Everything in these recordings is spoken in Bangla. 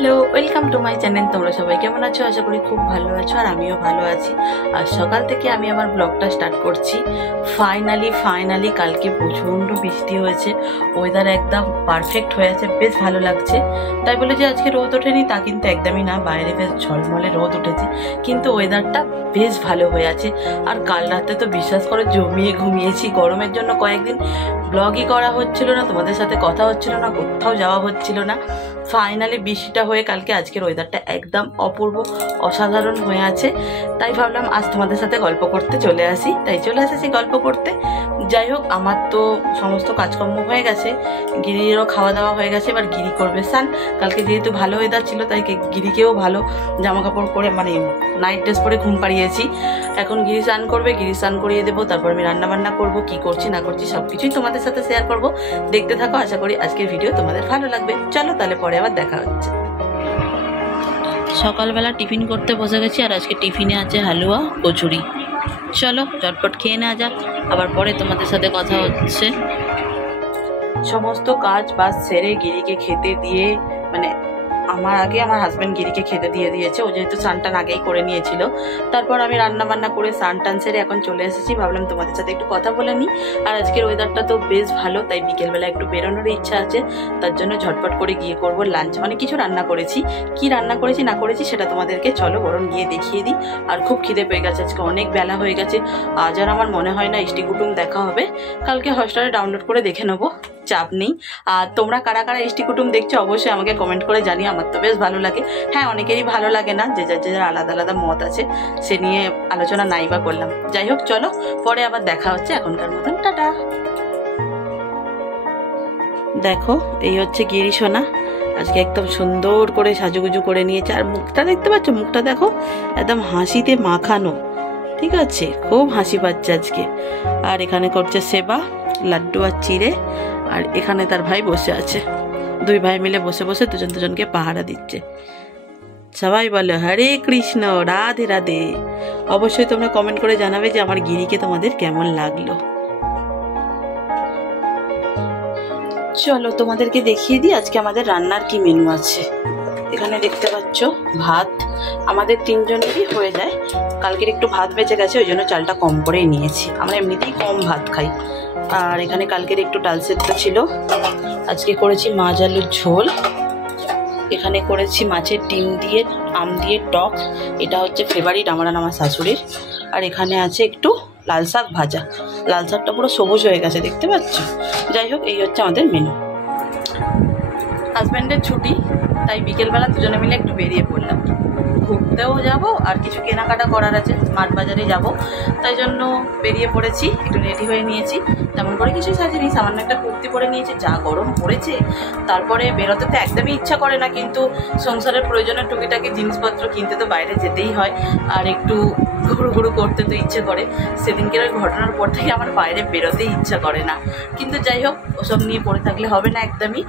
Hello, welcome to my channel. তোমরা সবাই কেমন আছো? আশা করি খুব ভালো আছো, আর আমিও ভালো আছি। আর সকাল থেকে আমি আমার ব্লগটা স্টার্ট করছি। ফাইনালি কালকে প্রচণ্ড বৃষ্টি হয়েছে, ওয়েদার একদম পারফেক্ট হয়ে আছে, বেশ ভালো লাগছে। তাই বলে যে আজকে রোদ ওঠেনি তা কিন্তু একদমই না, বাইরে বেশ ঝলমলে রোদ উঠেছে, কিন্তু ওয়েদারটা বেশ ভালো হয়ে আছে। আর কাল রাতে তো বিশ্বাস করে জমিয়ে ঘুমিয়েছি, গরমের জন্য কয়েকদিন ব্লগই করা হচ্ছিল না, তোমাদের সাথে কথা হচ্ছিল না, কোথাও যাওয়া হচ্ছিল না। ফাইনালি বৃষ্টিটা হয়ে কালকে আজকের ওয়েদারটা একদম অপূর্ব অসাধারণ হয়ে আছে। তাই ভাবলাম আজ তোমাদের সাথে গল্প করতে চলে আসি, তাই চলে এসেছি গল্প করতে। যাই হোক, আমার তো সমস্ত কাজকর্ম হয়ে গেছে, গিরিরও খাওয়া দাওয়া হয়ে গেছে। এবার গিরি করবে স্নান, কালকে যেহেতু ভালো ওয়েদার ছিল তাই গিরিকেও ভালো জামা কাপড় পরে মানে নাইট ড্রেস পরে ঘুম পাড়িয়েছি। এখন গিরি স্নান করবে, গিরি স্নান করিয়ে দেবো, তারপর আমি রান্না বান্না করবো, কি করছি না করছি সব কিছুই তোমাদের সাথে শেয়ার করব। দেখতে থাকো, আশা করি আজকের ভিডিও তোমাদের ভালো লাগবে। চলো তাহলে পরে আবার দেখা হচ্ছে। সকালবেলা টিফিন করতে বসে গেছি, আর আজকে টিফিনে আছে হালুয়া কচুরি। চলো ঝটপট খেয়ে নেওয়া যাক, আবার পরে তোমাদের সাথে কথা হচ্ছে। সমস্ত কাজ বাজ সেরে গিরিকে খেতে দিয়ে, মানে আমার আগে আমার হাজব্যান্ড গিরিকে খেতে দিয়ে দিয়েছে, ও যেহেতু স্নান আগেই করে নিয়েছিল। তারপর আমি রান্না বান্না করে স্নান সেরে এখন চলে এসেছি, ভাবলাম তোমাদের সাথে একটু কথা বলে নিই। আর আজকের ওয়েদারটা তো বেশ ভালো, তাই বিকেলবেলা একটু বেরোনোর ইচ্ছা আছে, তার জন্য ঝটপট করে গিয়ে করবো লাঞ্চ। অনেক কিছু রান্না করেছি, কি রান্না করেছি না করেছি সেটা তোমাদেরকে চলো বরং গিয়ে দেখিয়ে দিই। আর খুব খিদে পেয়ে গেছে, আজকে অনেক বেলা হয়ে গেছে। আজ আর আমার মনে হয় না ইষ্টি কুটুম দেখা হবে, কালকে হটস্টারে ডাউনলোড করে দেখে নেবো, চাপ নেই। আর তোমরা কারা কারা ইষ্টি কুটুম দেখছো অবশ্যই আমাকে কমেন্ট করে জানিও, আমার তো বেশ ভালো লাগে। হ্যাঁ, অনেকেরই ভালো লাগে না, যে যার আলাদা আলাদা মত আছে, সে নিয়ে আলোচনা নাই বা করলাম। যাই হোক, চলো পরে আবার দেখা হচ্ছে, এখনকার মতন টাটা। দেখো, এই হচ্ছে গিরি সোনা, আজকে একদম সুন্দর করে সাজুগুজু করে নিয়েছে। আর মুখটা দেখতে পাচ্ছ, মুখটা দেখো একদম হাসিতে মাখানো, ঠিক আছে, খুব হাসি পাচ্ছে আজকে। আর এখানে করছে সেবা, লাড্ডু আর চিড়ে, আর এখানে তার ভাই বসে আছে। দুই ভাই মিলে বসে বসে দুজনকে পাহারা দিচ্ছে। সবাই বলে হরে কৃষ্ণ, রাধে রাধে। অবশ্যই তোমরা কমেন্ট করে জানাবে যে আমার গিরিকে তোমাদের কেমন লাগলো। চলো তোমাদেরকে দেখিয়ে দিই আজকে আমাদের রান্নার কি মেনু আছে। এখানে দেখতে পাচ্ছ ভাত, আমাদের তিনজনেরই হয়ে যায়। কালকের একটু ভাত বেঁচে গেছে, ওই জন্য চালটা কম করেই নিয়েছি, আমরা এমনিতেই কম ভাত খাই। আর এখানে কালকের একটু ডাল সেদ্ধ ছিল, আজকে করেছি মাছ আলুর ঝোল। এখানে করেছি মাছের ডিম দিয়ে আম দিয়ে টক, এটা হচ্ছে ফেভারিট আমার আর আমার শাশুড়ির। আর এখানে আছে একটু লাল শাক ভাজা, লাল শাকটা পুরো সবুজ হয়ে গেছে দেখতে পাচ্ছ। যাই হোক, এই হচ্ছে আমাদের মেনু। হাজব্যান্ডের ছুটি, তাই বিকেলবেলা দুজনে মিলে একটু বেরিয়ে পড়লাম, ঘুরতেও যাব আর কিছু কেনাকাটা করার আছে, স্মার্ট বাজারে যাব, তাই জন্য বেরিয়ে পড়েছি। একটু রেডি হয়ে নিয়েছি, তেমন করে কিছুই সাজিনি, সামান্য একটা কুর্তি পরে নিয়েছি, যা গরম পড়েছে। তারপরে বেরোতে তো একদমই ইচ্ছা করে না, কিন্তু সংসারের প্রয়োজনের টুকিটাকি জিনিসপত্র কিনতে তো বাইরে যেতেই হয়, আর একটু ঘুরু করতে তো ইচ্ছে করে। সেদিনকের ওই ঘটনার পর থেকে আমার বাইরে বেরোতেই ইচ্ছা করে না, কিন্তু যাই হোক, ওসব নিয়ে পড়ে থাকলে হবে না, একদমই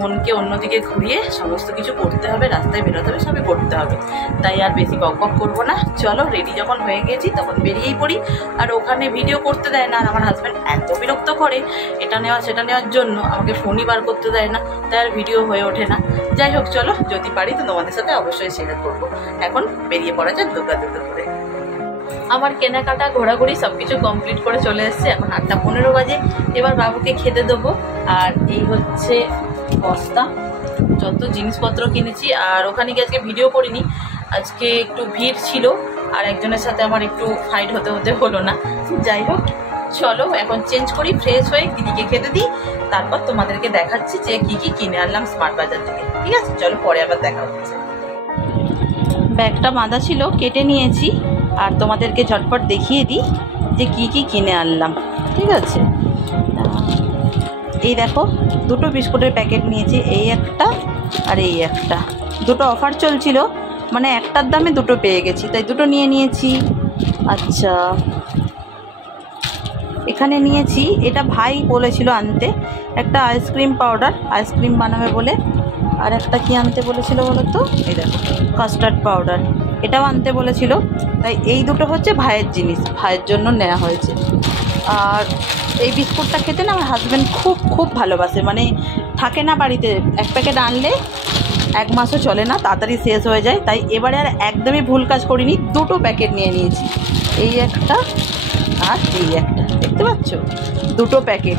মনকে অন্যদিকে ঘুরিয়ে সমস্ত কিছু করতে হবে, রাস্তায় বেরোতে হবে, সবই করতে হবে। তাই আর বেশি বকবক করবো না, চলো রেডি যখন হয়ে গেছি তখন বেরিয়েই পড়ি। আর ওখানে ভিডিও করতে দেয় না, আর আমার হাজব্যান্ড এত বিরক্ত করে এটা নেওয়া সেটা নেওয়ার জন্য, আমাকে ফোনই বার করতে দেয় না, তাই আর ভিডিও হয়ে ওঠে না। যাই হোক, চলো যদি পারি তো তোমাদের সাথে অবশ্যই শেয়ার করবো। এখন বেরিয়ে পড়া যাক দুর্গা করে। আমার কেনাকাটা ঘোরাঘুরি সবকিছু কমপ্লিট করে চলে এসছে, এখন 8:15 বাজে। এবার বাবুকে খেতে দেবো। আর এই হচ্ছে বস্তা, যত জিনিসপত্র কিনেছি। আর ওখানে গিয়ে আজকে ভিডিও করিনি, আজকে একটু ভিড় ছিল, আর একজনের সাথে আমার একটু ফাইট হতে হলো না। যাই হোক, চলো এখন চেঞ্জ করি, ফ্রেশ হয়ে গিরিকে খেতে দিই, তারপর তোমাদেরকে দেখাচ্ছি যে কি কি কিনে আনলাম স্মার্ট বাজার থেকে। ঠিক আছে, চলো পরে আবার দেখা হচ্ছে। ব্যাগটা বাঁধা ছিল, কেটে নিয়েছি, আর তোমাদেরকে ঝটপট দেখিয়ে দিই যে কি কি কিনে আনলাম। ঠিক আছে, এই দেখো, দুটো বিস্কুটের প্যাকেট নিয়েছি, এই একটা আর এই একটা, দুটো অফার চলছিল, মানে একটার দামে দুটো পেয়ে গেছি, তাই দুটো নিয়ে নিয়েছি। আচ্ছা, এখানে নিয়েছি, এটা ভাই বলেছিল আনতে, একটা আইসক্রিম পাউডার, আইসক্রিম বানাবে বলে। আর একটা কি আনতে বলেছিল বলো তো, এই দেখো কাস্টার্ড পাউডার, এটাও আনতে বলেছিল। তাই এই দুটো হচ্ছে ভাইয়ের জিনিস, ভাইয়ের জন্য নেওয়া হয়েছে। আর এই বিস্কুটটা খেতে না আমার হাজব্যান্ড খুব ভালোবাসে, মানে থাকে না বাড়িতে, এক প্যাকেট আনলে 1 মাসও চলে না, তাড়াতাড়ি শেষ হয়ে যায়। তাই এবারে আর একদমই ভুল কাজ করিনি, 2টো প্যাকেট নিয়ে নিয়েছি, এই একটা আর এই একটা, দেখতে পাচ্ছ 2টো প্যাকেট।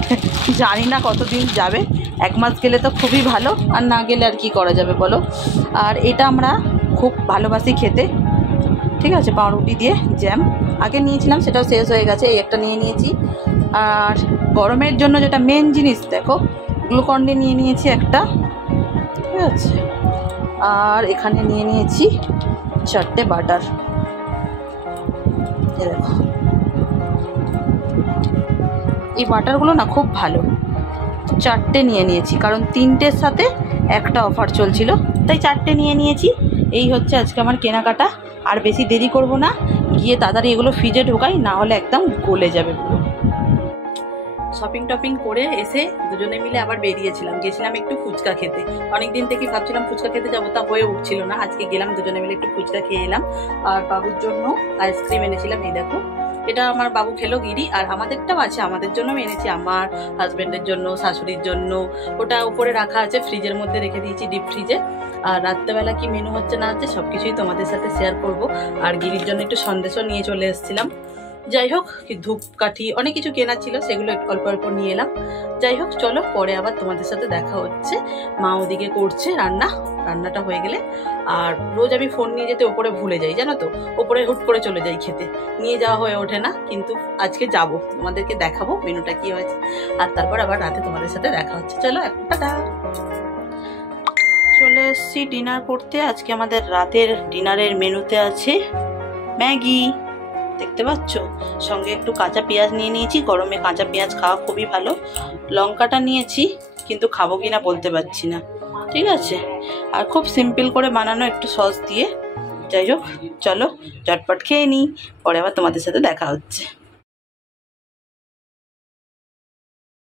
জানি না কতদিন যাবে, 1 মাস গেলে তো খুবই ভালো, আর না গেলে আর কি করা যাবে বলো। আর এটা আমরা খুব ভালোবাসি খেতে, ঠিক আছে, পাউরুটি দিয়ে জ্যাম। আগে নিয়েছিলাম, সেটাও শেষ হয়ে গেছে, এই একটা নিয়ে নিয়েছি। আর গরমের জন্য যেটা মেন জিনিস, দেখো গ্লুকন-ডি নিয়ে নিয়েছি একটা, ঠিক আছে। আর এখানে নিয়ে নিয়েছি 4টে বাটার, দেখো এই বাটারগুলো না খুব ভালো, 4টে নিয়ে নিয়েছি, কারণ 3টের সাথে একটা অফার চলছিল, তাই 4টে নিয়ে নিয়েছি। এই হচ্ছে আজকে আমার কেনাকাটা। আর বেশি দেরি করব না, গিয়ে তাড়াতাড়ি এগুলো ফ্রিজে ঢোকাই, না হলে একদম গলে যাবে পুরো। শপিং টপিং করে এসে দুজনে মিলে আবার বেরিয়েছিলাম, গেছিলাম একটু ফুচকা খেতে। অনেক দিন থেকে ভাবছিলাম ফুচকা খেতে যাবো, তা হয়ে উঠছিল না। আজকে গেলাম, দুজনে মিলে একটু ফুচকা খেয়ে এলাম। আর বাবুর জন্য আইসক্রিম এনেছিলাম, এই দেখো এটা আমার বাবু খেলো গিরি, আর আমাদেরটাও আছে, আমাদের জন্য এনেছি, আমার হাজব্যান্ডের জন্য, শাশুড়ির জন্য। ওটা উপরে রাখা আছে, ফ্রিজের মধ্যে রেখে দিয়েছি, ডিপ ফ্রিজে। আর রাত্রেবেলা কি মেনু হচ্ছে না হচ্ছে সব কিছুই তোমাদের সাথে শেয়ার করব। আর গিরির জন্য একটু সন্দেশও নিয়ে চলে এসেছিলাম। যাই হোক, ধূপকাঠি অনেক কিছু কেনা ছিল, সেগুলো অল্প অল্প নিয়ে এলাম। যাই হোক, চলো পরে আবার তোমাদের সাথে দেখা হচ্ছে। মা ওদিকে করছে রান্নাটা হয়ে গেলে। আর রোজ আমি ফোন নিয়ে যেতে ওপরে ভুলে যাই, জানো তো, ওপরে হুট করে চলে যাই খেতে, নিয়ে যাওয়া হয়ে ওঠে না। কিন্তু আজকে যাব, তোমাদেরকে দেখাবো মেনুটা কি হয়েছে, আর তারপর আবার রাতে তোমাদের সাথে দেখা হচ্ছে। চলো একটা চলে এসছি ডিনার করতে। আজকে আমাদের রাতের ডিনারের মেনুতে আছে ম্যাগি, দেখতে পাচ্ছ, সঙ্গে একটু কাঁচা পেঁয়াজ নিয়ে নিয়েছি, গরমে কাঁচা পেঁয়াজ খাওয়া খুবই ভালো। লঙ্কাটা নিয়েছি, কিন্তু খাবো কিনা বলতে পারছি না, ঠিক আছে। আর খুব সিম্পল করে বানানো, একটু সস দিয়ে। যাই হোক, চলো ঝটপট খেয়ে নিই, পরে আবার তোমাদের সাথে দেখা হচ্ছে।